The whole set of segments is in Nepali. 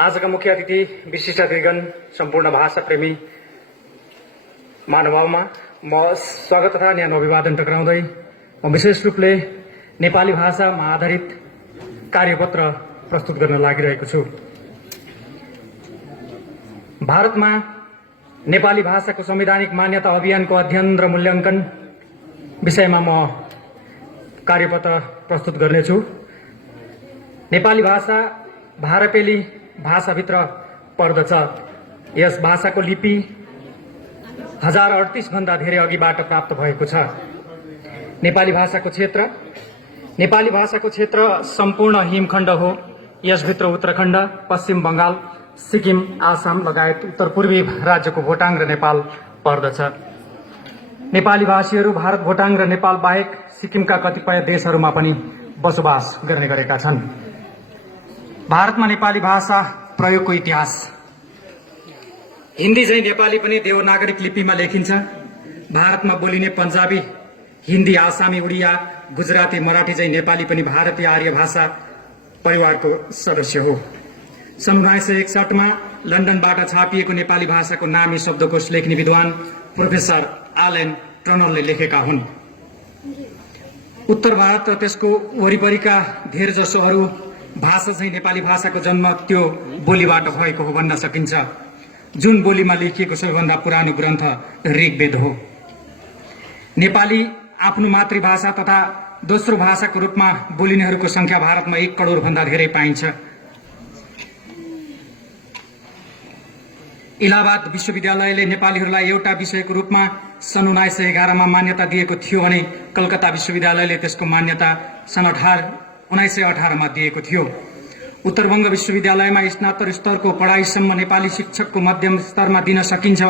आजका मुख्य अतिथि विशिष्ट अतिथिगण सम्पूर्ण भाषा प्रेमी महानुभावमा म स्वागत तथा न्यानो अभिवादन टक्राउँदै म विशेष रूपले नेपाली भाषामा आधारित कार्यपत्र प्रस्तुत गर्न लागिरहेको छु। भारतमा नेपाली भाषाको संवैधानिक मान्यता अभियानको अध्ययन र मूल्याङ्कन विषयमा म कार्यपत्र प्रस्तुत गर्नेछु। नेपाली भाषा भारपेली भाषाभित्र पर्दछ। यस भाषाको लिपि 1038 भन्दा धेरै अघिबाट प्राप्त भएको छ। नेपाली भाषाको क्षेत्र सम्पूर्ण हिमखण्ड हो। यसभित्र उत्तराखण्ड, पश्चिम बंगाल, सिक्किम, आसाम लगायत उत्तर पूर्वी राज्यको भोटाङ र नेपाल पर्दछ। नेपाली भाषीहरू भारत, भोटाङ र नेपाल बाहेक सिक्किमका कतिपय देशहरूमा पनि बसोबास गर्ने गरेका छन्। भारतमा नेपाली भाषा प्रयोगको इतिहास। हिन्दी चाहिँ नेपाली पनि देवनागरिक लिपिमा लेखिन्छ। भारतमा बोलिने पञ्जाबी, हिन्दी, आसामी, उडिया, गुजराती, मराठी चाहिँ नेपाली पनि भारतीय आर्य भाषा परिवारको सदस्य हो। सन् 1961 मा लन्डनबाट छापिएको नेपाली भाषाको नामी शब्दकोश लेख्ने विद्वान प्रोफेसर एलन टनलले लेखेका हुन्। उत्तर भारत र त्यसको वरिपरिका धेर जसो अरू भाषा चाहिँ नेपाली भाषाको जन्म त्यो बोलीबाट भएको हो भन्न सकिन्छ, जुन बोलीमा लेखिएको सबैभन्दा पुरानो ग्रन्थ ऋग्वेद हो। नेपाली आफ्नो मातृभाषा तथा दोस्रो भाषाको रूपमा बोलिनेहरूको संख्या भारतमा 1 करोड भन्दा धेरै पाइन्छ। इलाहाबाद विश्वविद्यालयले नेपालीहरूलाई एउटा विषयको रूपमा सन् 1911 मा मान्यता दिएको थियो भने कलकत्ता विश्वविद्यालयले त्यसको मान्यता सन् 1918 मा दिएको थियो। उत्तरबंग विश्वविद्यालयमा स्नातक स्तरको पढाइसम्म नेपाली शिक्षकको मध्यम स्तरमा दिन सकिन्छ।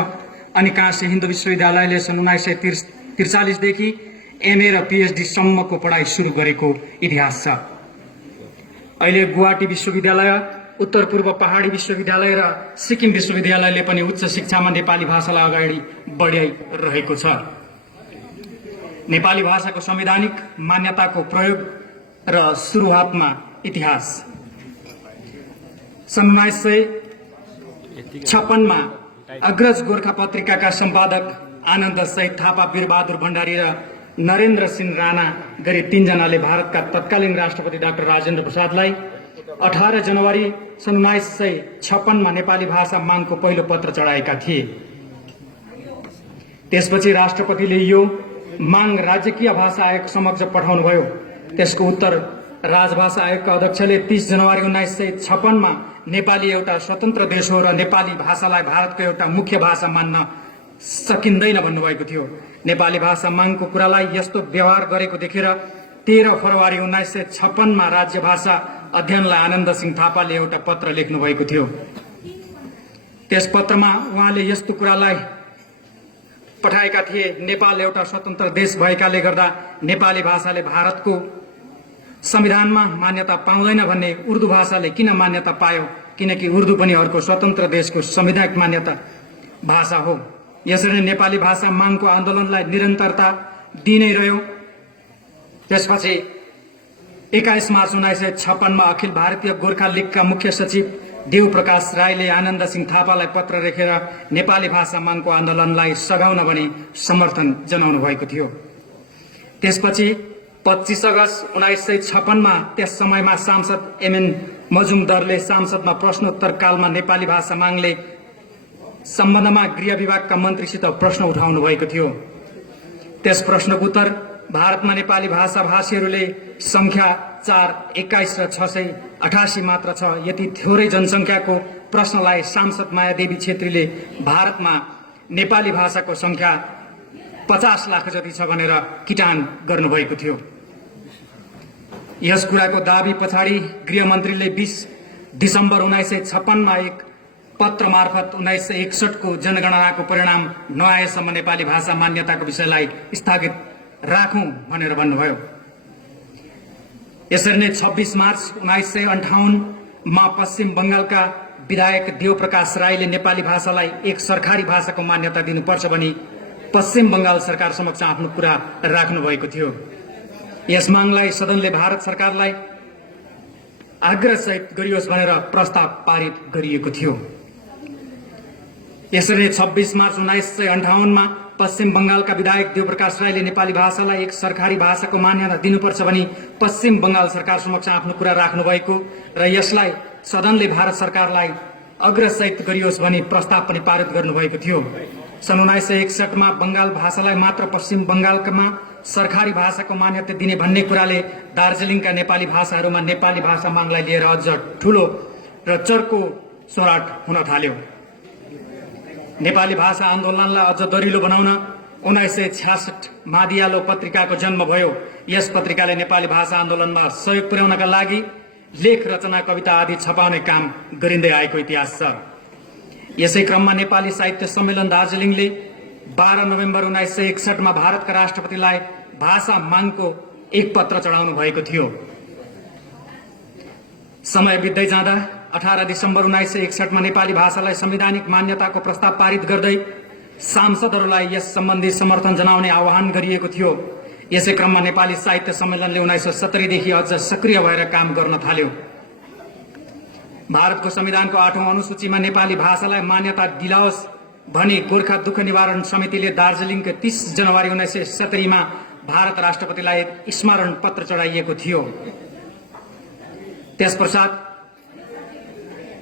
अनि काशी हिन्दू विश्वविद्यालयले सन् 1943 देखि एमए र पीएचडी सम्मको पढाइ सुरु गरेको इतिहास छ। अहिले गुवाहाटी विश्वविद्यालय, उत्तर पूर्व पहाडी विश्वविद्यालय र सिक्किम विश्वविद्यालयले पनि उच्च शिक्षामा नेपाली भाषालाई अगाडि बढाइरहेको छ। नेपाली भाषाको संवैधानिक मान्यताको प्रयोग र सुरुवातमा इतिहास। सन् 1956 मा अग्रज गोर्खा पत्रिकाका सम्पादक आनन्द सहित थापा, वीरबहादुर भण्डारी र नरेन्द्र सिंह राणा गरी 3 जनाले भारतका तत्कालीन राष्ट्रपति डाक्टर राजेन्द्र प्रसादलाई 18 जनवरी सन् 1956 मा नेपाली भाषा मागको पहिलो पत्र चढाएका थिए। त्यसपछि राष्ट्रपतिले यो माग राजकीय भाषा आयोग समक्ष पठाउनुभयो। त्यसको उत्तर राजभाषा आयोगका अध्यक्षले 30 जनवरी 1956 मा नेपाली एउटा स्वतन्त्र देश हो र नेपाली भाषालाई भारतको एउटा मुख्य भाषा मान्न सकिँदैन भन्नुभएको थियो। नेपाली भाषा मागको कुरालाई यस्तो व्यवहार गरेको देखेर 13 फरवरी 1956 मा राज्य भाषा अध्ययनलाई आनन्द सिंह थापाले एउटा पत्र लेख्नु भएको थियो। त्यस पत्रमा उहाँले यस्तो कुरालाई पठाएका थिए: नेपाल एउटा स्वतन्त्र देश भएकाले गर्दा नेपाली भाषाले भारतको संविधानमा मान्यता पाउँदैन भन्ने उर्दू भाषाले किन मान्यता पायो, किनकि उर्दू पनि अर्को स्वतन्त्र देशको संवैधानिक मान्यता भाषा हो। यसरी नै नेपाली भाषा मागको आन्दोलनलाई निरन्तरता दिइनै रह्यो। त्यसपछि 21 मार्च 1956 मा अखिल भारतीय गोर्खा लीगका मुख्य सचिव देवप्रकाश राईले आनन्द सिंह थापालाई पत्र लेखेर नेपाली भाषा मागको आन्दोलनलाई सघाउन भने समर्थन जनाउनु भएको थियो। त्यसपछि 25 अगस्त 1956 मा त्यस समयमा सांसद एमएन मजुमदारले संसदमा प्रश्नोत्तर कालमा नेपाली भाषा मागले सम्बन्धमा गृह विभागका मन्त्रीसित प्रश्न उठाउनु भएको थियो। त्यस प्रश्नको उत्तर भारतमा नेपाली भाषा भाषीहरूले संख्या 4, 21 र 688 मात्र छ। यति थोरै जनसंख्याको प्रश्नलाई सांसद मायादेवी छेत्रीले भारतमा नेपाली भाषाको संख्या 50 लाख जति छ भनेर किटान गर्नुभएको थियो। यस कुराको दाबी पछाडि गृहमन्त्रीले 20 डिसेम्बर 1956 मा एक पत्र मार्फत 1961 को जनगणनाको परिणाम नआएसम्म नेपाली भाषा मान्यताको विषयलाई स्थगित राखौं भनेर भन्नुभयो। यसरी नै 26 मार्च 1958 मा पश्चिम बंगालका विधायक देवप्रकाश राईले नेपाली भाषालाई एक सरकारी भाषाको मान्यता दिनुपर्छ भनी पश्चिम बंगाल सरकार समक्ष आफ्नो कुरा राख्नु भएको थियो। यस मागलाई सदनले भारत सरकारलाई आग्रहसहित गरियोस् भनेर प्रस्ताव पारित गरिएको थियो। यसरी 26 मार्च 1958 मा पश्चिम बंगालका विधायक देवप्रकाश राईले नेपाली भाषालाई एक सरकारी भाषाको मान्यता दिनुपर्छ भनी पश्चिम बंगाल सरकार समक्ष आफ्नो कुरा राख्नु भएको र यसलाई सदनले भारत सरकारलाई अग्रसहित गरियोस् भनी प्रस्ताव पनि पारित गर्नुभएको थियो। सन् 1961 मा बंगाल भाषालाई मात्र पश्चिम बंगालमा सरकारी भाषाको मान्यता दिने भन्ने कुराले दार्जिलिङका नेपाली भाषाहरूमा नेपाली भाषा मागलाई लिएर अझ ठूलो र चर्को सोराट हुन थाल्यो। नेपाली भाषा आन्दोलनलाई अझ दरिलो बनाउन 1966 मादियालो पत्रिकाको जन्म भयो। यस पत्रिकाले नेपाली भाषा आन्दोलनमा सहयोग पुर्याउनका लागि लेख, रचना, कविता आदि छपाउने काम गरिँदै आएको इतिहास छ। यसै क्रममा नेपाली साहित्य सम्मेलन दार्जिलिङले 12 नोभेम्बर 1961 मा भारतका राष्ट्रपतिलाई भाषा मागको एक पत्र चढाउनु भएको थियो। समय बित्दै जाँदा 18 दिसम्बर 1961 मा नेपाली भाषालाई संवैधानिक मान्यताको प्रस्ताव पारित गर्दै सांसदहरूलाई यस सम्बन्धी समर्थन जनाउने आह्वान गरिएको थियो। यसै क्रममा नेपाली साहित्य सम्मेलनले 1970 देखि अझ सक्रिय भएर काम गर्न थाल्यो। भारतको संविधानको 8औं अनुसूचीमा नेपाली भाषालाई मान्यता दिलाओस् भनी गोर्खा दुःख निवारण समितिले दार्जिलिङको 30 जनवरी 1970 मा भारत राष्ट्रपतिलाई स्मरण पत्र चढाइएको थियो। त्यसपश्चात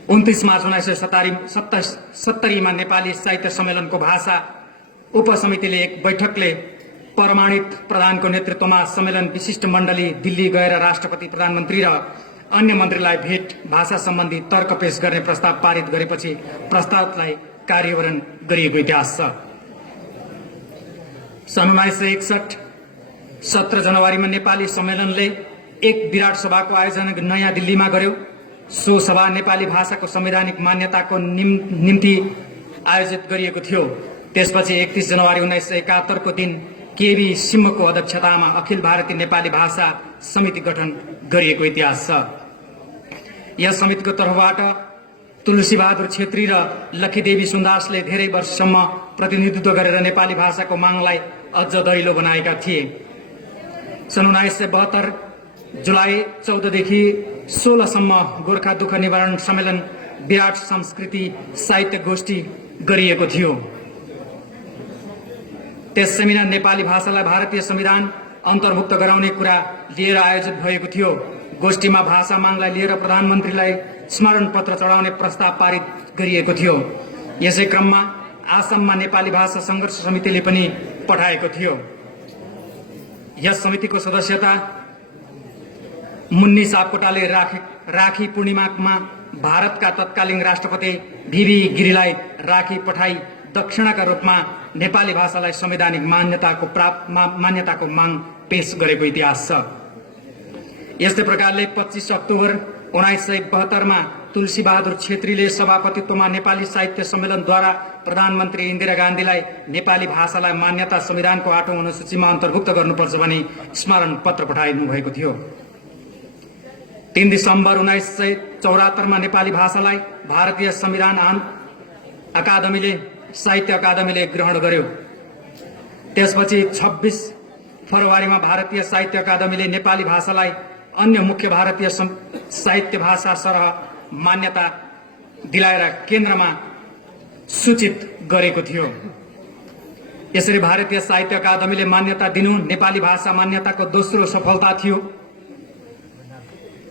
29 मार्च 1970 मा नेपाली साहित्य सम्मेलनको भाषा उपसमितिले एक बैठकले प्रमाणित प्रधानको नेतृत्वमा सम्मेलन विशिष्ट मण्डली दिल्ली गएर राष्ट्रपति, प्रधानमन्त्री र अन्य मन्त्रीलाई भेट भाषा सम्बन्धी तर्क पेश गर्ने प्रस्ताव पारित गरेपछि प्रस्तावलाई कार्यान्वयन गरिएको इतिहास छ। सन् 1961 17 जनवरीमा नेपाली सम्मेलनले एक विराट सभाको आयोजना नयाँ दिल्लीमा गर्यो। सो सभा नेपाली भाषाको संवैधानिक मान्यताको निम्ति आयोजित गरिएको थियो। त्यसपछि 31 जनवरी 1971 को दिन केबी सिंहको अध्यक्षतामा अखिल भारतीय नेपाली भाषा समिति गठन गरिएको इतिहास छ। यस समितिको तर्फबाट तुलसी बहादुर छेत्री र लखीदेवी सुन्दासले धेरै वर्षसम्म प्रतिनिधित्व गरेर नेपाली भाषाको मागलाई अझ दरिलो बनाएका थिए। सन् 1972 जुलाई 14 देखि 16 सम्म गोर्खा दुःख निवारण सम्मेलन विराट संस्कृति साहित्य गोष्ठी गरिएको थियो। त्यस सेमिनार नेपाली भाषालाई भारतीय संविधान अन्तर्भुक्त गराउने कुरा लिएर आयोजित भएको थियो। गोष्ठीमा भाषा मागलाई लिएर प्रधानमन्त्रीलाई स्मरण पत्र चढाउने प्रस्ताव पारित गरिएको थियो। यसै क्रममा आसाममा नेपाली भाषा संघर्ष समितिले पनि पठाएको थियो। यस समितिको सदस्यता मुन्नी सापकोटाले राखी पूर्णिमामा भारतका तत्कालीन राष्ट्रपति भिभी गिरीलाई राखी पठाई दक्षिणाका रूपमा नेपाली भाषालाई संवैधानिक मान्यताको माग पेश गरेको इतिहास छ। यस्तै प्रकारले 25 अक्टोबर 1972 मा तुलसी बहादुर छेत्रीले सभापतित्वमा नेपाली साहित्य सम्मेलनद्वारा प्रधानमन्त्री इन्दिरा गान्धीलाई नेपाली भाषालाई मान्यता संविधानको 8औं अनुसूचीमा अन्तर्भुक्त गर्नुपर्छ भनी स्मरण पत्र पठाइनु भएको थियो। 3 दिसम्बर 1974 मा नेपाली भाषालाई भारतीय संविधान अकादमीले साहित्य अकादमीले ग्रहण गर्यो। त्यसपछि 26 फरवरीमा भारतीय साहित्य अकादमीले नेपाली भाषालाई अन्य मुख्य भारतीय साहित्य भाषा सरह मान्यता दिलाएर केन्द्रमा सूचित गरेको थियो। यसरी भारतीय साहित्य अकादमीले मान्यता दिनु नेपाली भाषा मान्यताको दोस्रो सफलता थियो।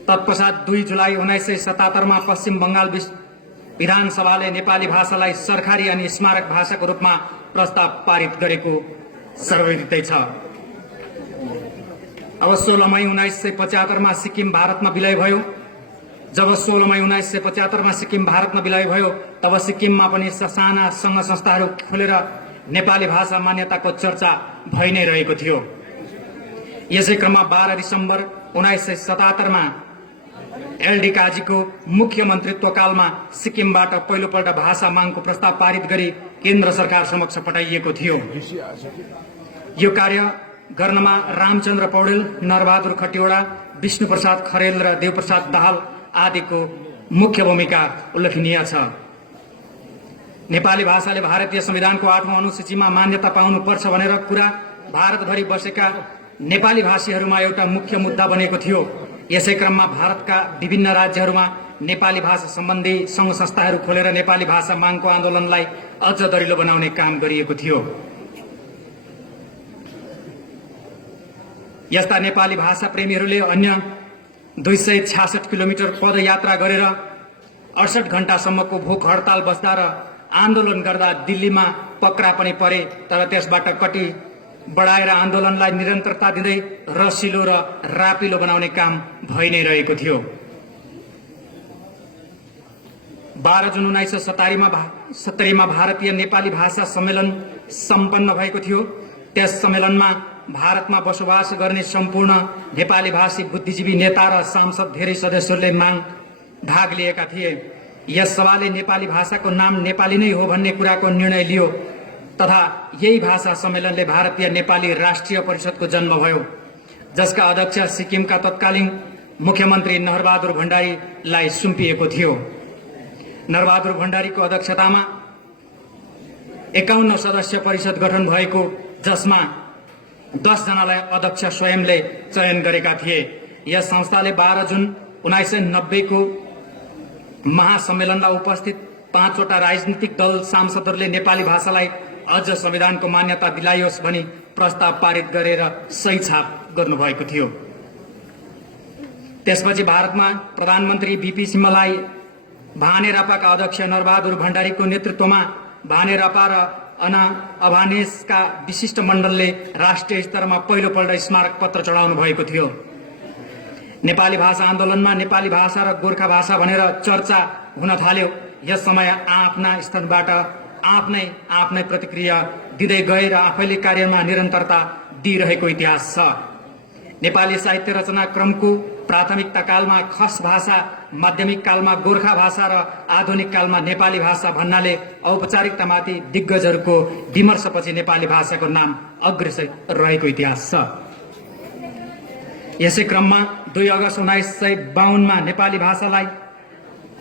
तत्पश्चात 2 जुलाई 1977 मा पश्चिम बंगाल विधानसभाले नेपाली भाषालाई सरकारी अनि स्मारक भाषाको रूपमा प्रस्ताव पारित गरेको सर्वविदितै छ। अब 16 मई 1975 मा सिक्किम भारतमा विलय भयो। जब 16 मई 1975 मा सिक्किम भारतमा विलय भयो तब सिक्किममा पनि साना संघ संस्थाहरू खोलेर नेपाली भाषा मान्यताको चर्चा भइ नै रहेको थियो। यसै क्रममा 12 दिसम्बर 1977 मा एलडी काजीको मुख्यमन्त्रीत्वकालमा सिक्किमबाट पहिलोपल्ट भाषा मागको प्रस्ताव पारित गरी केन्द्र सरकार समक्ष पठाइएको थियो। यो कार्य गर्नमा रामचन्द्र पौडेल, नरबहादुर खतिवडा, विष्णु प्रसाद खरेल र देवप्रसाद दाहाल आदिको मुख्य भूमिका उल्लेखनीय छ। नेपाली भाषाले भारतीय संविधानको 8औं अनुसूचीमा मान्यता पाउनुपर्छ भनेर कुरा भारतभरि बसेका नेपाली भाषीहरूमा एउटा मुख्य मुद्दा बनेको थियो। यसै क्रममा भारतका विभिन्न राज्यहरूमा नेपाली भाषा सम्बन्धी सङ्घ संस्थाहरू खोलेर नेपाली भाषा मागको आन्दोलनलाई अझ दरिलो बनाउने काम गरिएको थियो। यस्ता नेपाली भाषा प्रेमीहरूले अन्य 266 किलोमिटर पदयात्रा गरेर 68 घण्टासम्मको भोक हडताल बस्दा र आन्दोलन गर्दा दिल्लीमा पक्रा पनि परे, तर त्यसबाट कटी बढाएर आन्दोलनलाई निरन्तरता दिँदै रसिलो र रापिलो बनाउने काम भइ नै रहेको थियो। 12 जुन 1970 मा भारतीय नेपाली भाषा सम्मेलन सम्पन्न भएको थियो। त्यस सम्मेलनमा भारतमा बसोबास गर्ने सम्पूर्ण नेपाली भाषी बुद्धिजीवी नेता र सांसद धेरै सदस्यहरूले भाग लिएका थिए। यस सभाले नेपाली भाषाको नाम नेपाली नै हो भन्ने कुराको निर्णय लियो तथा यही भाषा सम्मेलनले भारतीय नेपाली राष्ट्रिय परिषदको जन्म भयो, जसका अध्यक्ष सिक्किमका तत्कालीन मुख्यमन्त्री नरबहादुर भण्डारीलाई सुम्पिएको थियो। नरबहादुर भण्डारीको अध्यक्षतामा 51 सदस्य परिषद गठन भएको, जसमा 10 जनालाई अध्यक्ष स्वयंले चयन गरेका थिए। यस संस्थाले 12 जुन 1990 को महासम्मेलनमा उपस्थित 5 वटा राजनीतिक दल सांसदहरूले नेपाली भाषालाई अझ संविधानको मान्यता दिलाइयोस् भनी प्रस्ताव पारित गरेर सही छाप गर्नुभएको थियो। त्यसपछि भारतमा प्रधानमन्त्री बीपी सिंहलाई भानेरापाका अध्यक्ष नरबहादुर भण्डारीको नेतृत्वमा भानेरापा र अना अभानेसका विशिष्ट मण्डलले राष्ट्रिय स्तरमा पहिलोपल्ट स्मारक पत्र चढाउनु भएको थियो। नेपाली भाषा आन्दोलनमा नेपाली भाषा र गोर्खा भाषा भनेर चर्चा हुन थाल्यो। यस समय आफ्ना स्तरबाट आफ्नै प्रतिक्रिया दिँदै गए र आफैले कार्यमा निरन्तरता दिइरहेको इतिहास छ। नेपाली साहित्य रचना क्रमको प्राथमिकता कालमा खस भाषा, माध्यमिक कालमा गोर्खा भाषा र आधुनिक कालमा नेपाली भाषा भन्नाले औपचारिकतामाथि दिग्गजहरूको विमर्शपछि नेपाली भाषाको नाम अग्रसर रहेको इतिहास छ। यसै क्रममा 2 अगस्त 1952 मा नेपाली भाषालाई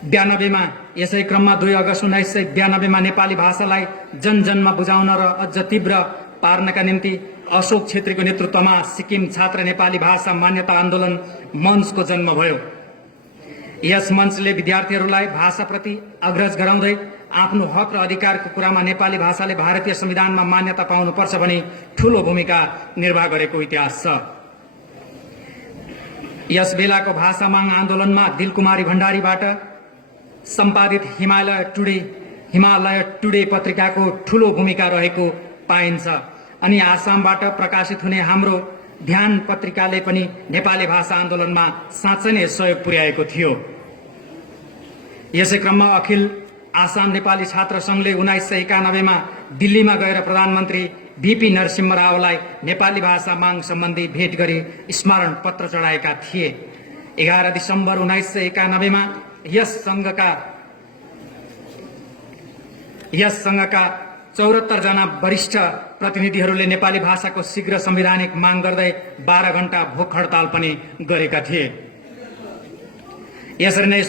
1992 मा नेपाली भाषालाई जनजनमा बुझाउन र अझ तीव्र पार्नका निम्ति अशोक छेत्रीको नेतृत्वमा सिक्किम छात्र नेपाली भाषा मान्यता आन्दोलन मञ्चको जन्म भयो। यस मञ्चले विद्यार्थीहरूलाई भाषाप्रति अग्रज गराउँदै आफ्नो हक र अधिकारको कुरामा नेपाली भाषाले भारतीय संविधानमा मान्यता पाउनुपर्छ भनी ठूलो भूमिका निर्वाह गरेको इतिहास छ। यस बेलाको भाषा माग आन्दोलनमा दिलकुमारी भण्डारीबाट सम्पादित हिमालय टुडे पत्रिकाको ठूलो भूमिका रहेको पाइन्छ। अनि आसामबाट प्रकाशित हुने हाम्रो ध्यान पत्रिकाले पनि नेपाली भाषा आन्दोलनमा साँच्चै नै सहयोग पुर्याएको थियो। यसै क्रममा अखिल आसाम नेपाली छात्र संघले 1991 मा दिल्लीमा गएर प्रधानमन्त्री बीपी नरसिंह रावलाई नेपाली भाषा माग सम्बन्धी भेट गरी स्मरण पत्र चढाएका थिए। 11 दिसम्बर 1991 मा यस संघका 74 जना वरिष्ठ प्रतिनिधिहरूले नेपाली भाषाको शीघ्र संवैधानिक माग गर्दै 12 घण्टा भोक हडताल पनि गरेका थिए। यसरी नै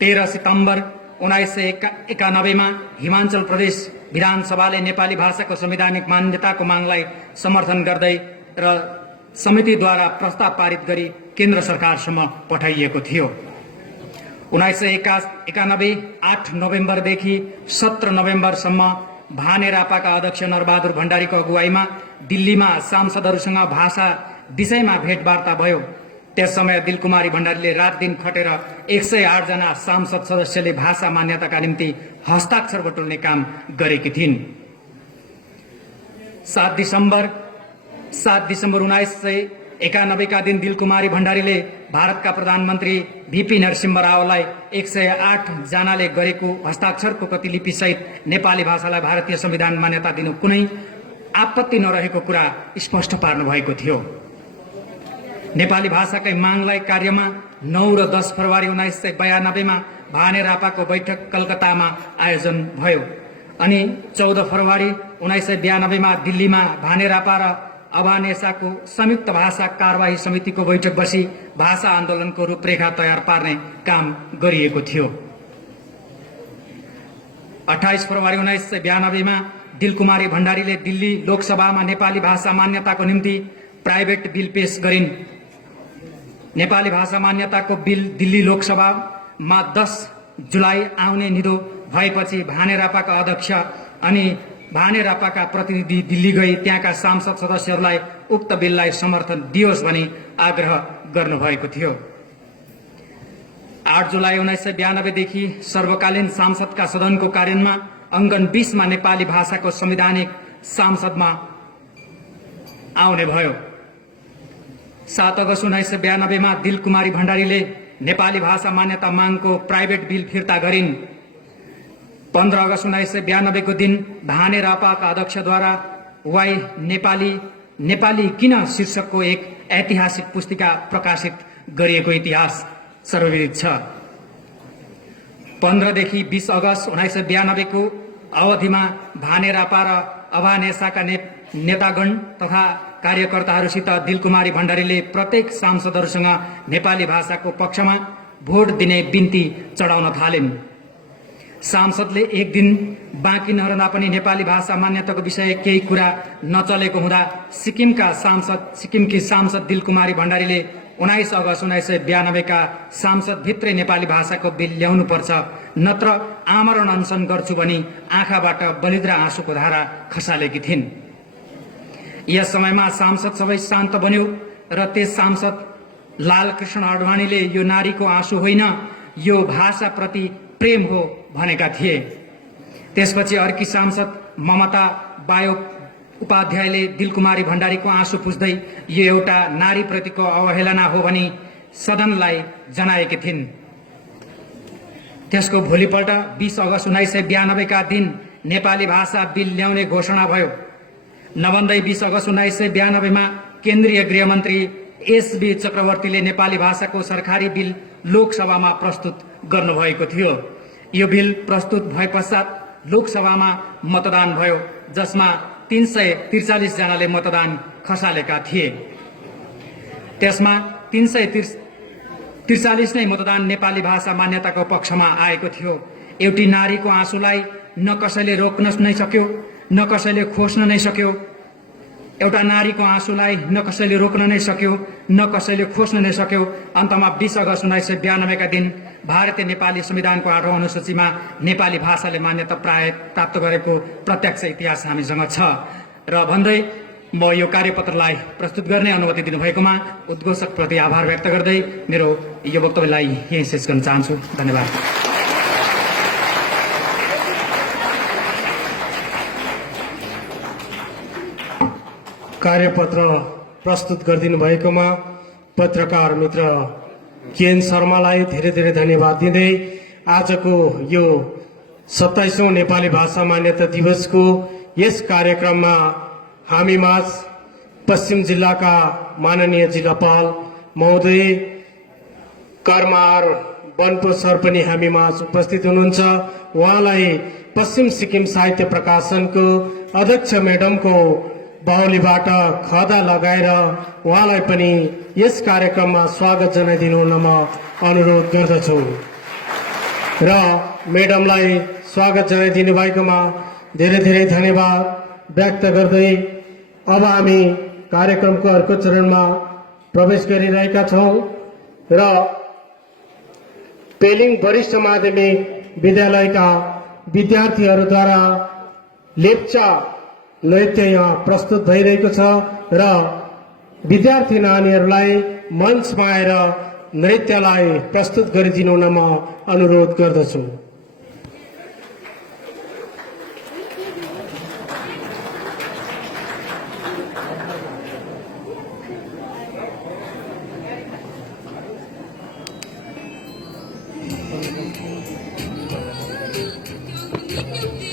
13 सितम्बर 1991 मा हिमाचल प्रदेश विधानसभाले नेपाली भाषाको संवैधानिक मान्यताको मागलाई समर्थन गर्दै र समितिद्वारा प्रस्ताव पारित गरी केन्द्र सरकारसम्म पठाइएको थियो। 1991 8 नोभेम्बरदेखि 17 नोभेम्बरसम्म भानेरापाका अध्यक्ष नरबहादुर भण्डारीको अगुवाईमा दिल्लीमा सांसदहरूसँग भाषा विषयमा भेटवार्ता भयो। त्यस समय दिलकुमारी भण्डारीले रात दिन खटेर 108 जना सांसद सदस्यले भाषा मान्यताका निम्ति हस्ताक्षर बटुल्ने काम गरेकी थिइन्। 7 दिसम्बर 1991 का दिन दिलकुमारी भण्डारीले भारतका प्रधानमन्त्री बीपी नरसिंह रावलाई 108 जनाले गरेको हस्ताक्षरको प्रतिलिपि सहित नेपाली भाषालाई भारतीय संविधान मान्यता दिनु कुनै आपत्ति नरहेको कुरा स्पष्ट पार्नु भएको थियो। नेपाली भाषाकै मागलाई कार्यमा 9 र 10 फरवरी 1992 मा भानेरापाको बैठक कलकत्तामा आयोजन भयो। अनि 14 फरवरी 1992 मा दिल्लीमा भानेरापा र अभानेसाको संयुक्त भाषा कार्यवाही समितिको बैठक बसी भाषा आन्दोलनको रूपरेखा तयार पार्ने काम गरिएको थियो। 28 फरवरी 1992 मा दिलकुमारी भण्डारीले दिल्ली लोकसभामा नेपाली भाषा मान्यताको निम्ति प्राइभेट बिल पेश गरिन्। नेपाली भाषा मान्यताको बिल दिल्ली लोकसभामा 10 जुलाई आउने निधो भएपछि भाने रापाका अध्यक्ष अनि भाने रापाका प्रतिनिधि दिल्ली गई त्यहाँका सांसद सदस्यहरूलाई उक्त बिललाई समर्थन दियोस् भनी आग्रह गर्नुभएको थियो। 8 जुलाई 1992 देखि सर्वकालीन सांसदका सदनको कार्यान्वयनमा अङ्गन 20 मा नेपाली भाषाको संवैधानिक सांसदमा आउने भयो। 7 अगस्त 1992 मा दिलकुमारी भण्डारीले नेपाली भाषा मान्यता मागको प्राइभेट बिल फिर्ता गरिन्। 15 अगस्त 1992 को दिन भाने रापाका अध्यक्षद्वारा वाइ नेपाली किन शीर्षकको एक ऐतिहासिक पुस्तिका प्रकाशित गरिएको इतिहास सर्वविदित छ। 15 देखि 20 अगस्त 1992 को अवधिमा भाने रापा र अभानेसाका नेतागण तथा कार्यकर्ताहरूसित दिलकुमारी भण्डारीले प्रत्येक सांसदहरूसँग नेपाली भाषाको पक्षमा भोट दिने बिन्ती चढाउन थालिन्। सांसदले एक दिन बाँकी नरहँदा पनि नेपाली भाषा मान्यताको विषय केही कुरा नचलेको हुँदा सिक्किमकी सांसद दिलकुमारी भण्डारीले 19 अगस्त 1992 का सांसद भित्रै नेपाली भाषाको बिल ल्याउनुपर्छ, नत्र आमरण अनसन गर्छु भनी आँखाबाट बलिद्रा आँसुको धारा खसालेकी थिइन्। यस समयमा सांसद सबै शान्त बन्यो र त्यस सांसद लालकृष्ण अडवाणीले यो नारीको आँसु होइन, यो भाषाप्रति प्रेम हो भनेका थिए। त्यसपछि अर्की सांसद ममता बायो उपाध्यायले दिलकुमारी भण्डारीको आँसु पुस्दै यो एउटा नारीप्रतिको अवहेलना हो भनी सदनलाई जनाएकी थिइन्। त्यसको भोलिपल्ट 20 अगस्त 1992 का दिन नेपाली भाषा बिल ल्याउने घोषणा भयो। नभन्दै 20 अगस्त 1992 मा केन्द्रीय गृहमन्त्री एसबी चक्रवर्तीले नेपाली भाषाको सरकारी बिल लोकसभामा प्रस्तुत गर्नुभएको थियो। यो बिल प्रस्तुत भए पश्चात लोकसभामा मतदान भयो, जसमा 343 जनाले मतदान खसालेका थिए। त्यसमा 343 नै मतदान नेपाली भाषा मान्यताको पक्षमा आएको थियो। एउटी नारीको आँसुलाई न कसैले रोक्न नै सक्यो, न कसैले खोस्न नै सक्यो। एउटा नारीको आँसुलाई न कसैले रोक्न नै सक्यो, न कसैले खोस्न नै सक्यो। अन्तमा 20 अगस्त 1992 का दिन भारतीय नेपाली संविधानको 8औं अनुसूचीमा नेपाली भाषाले मान्यता प्राप्त गरेको प्रत्यक्ष इतिहास हामीसँग छ र भन्दै म यो कार्यपत्रलाई प्रस्तुत गर्ने अनुमति दिनुभएकोमा उद्घोषकप्रति आभार व्यक्त गर्दै मेरो यो वक्तव्यलाई यही शेष गर्न चाहन्छु। धन्यवाद। कार्यपत्र प्रस्तुत गरिदिनु भएकोमा पत्रकार मित्र केएन शर्मालाई धेरै धेरै धन्यवाद दिँदै आजको यो 27औं नेपाली भाषा मान्यता दिवसको यस कार्यक्रममा हामीमाझ पश्चिम जिल्लाका माननीय जिल्लापाल महोदय कर्मार बन्पो सर पनि हामीमाझ उपस्थित हुनुहुन्छ। उहाँलाई पश्चिम सिक्किम साहित्य प्रकाशनको अध्यक्ष म्याडमको बाहुलीबाट खदा लगाएर उहाँलाई पनि यस कार्यक्रममा स्वागत जनाइदिनु हुन म अनुरोध गर्दछु र म्याडमलाई स्वागत जनाइदिनु भएकोमा धेरै धेरै धन्यवाद व्यक्त गर्दै अब हामी कार्यक्रमको अर्को चरणमा प्रवेश गरिरहेका छौं र पेलिङ वरिष्ठ माध्यमिक विद्यालयका विद्यार्थीहरूद्वारा लेप्चा नृत्य यहाँ प्रस्तुत भइरहेको छ र विद्यार्थी नानीहरूलाई मञ्चमा आएर नृत्यलाई प्रस्तुत गरिदिनु हुन म अनुरोध गर्दछु। Thank you.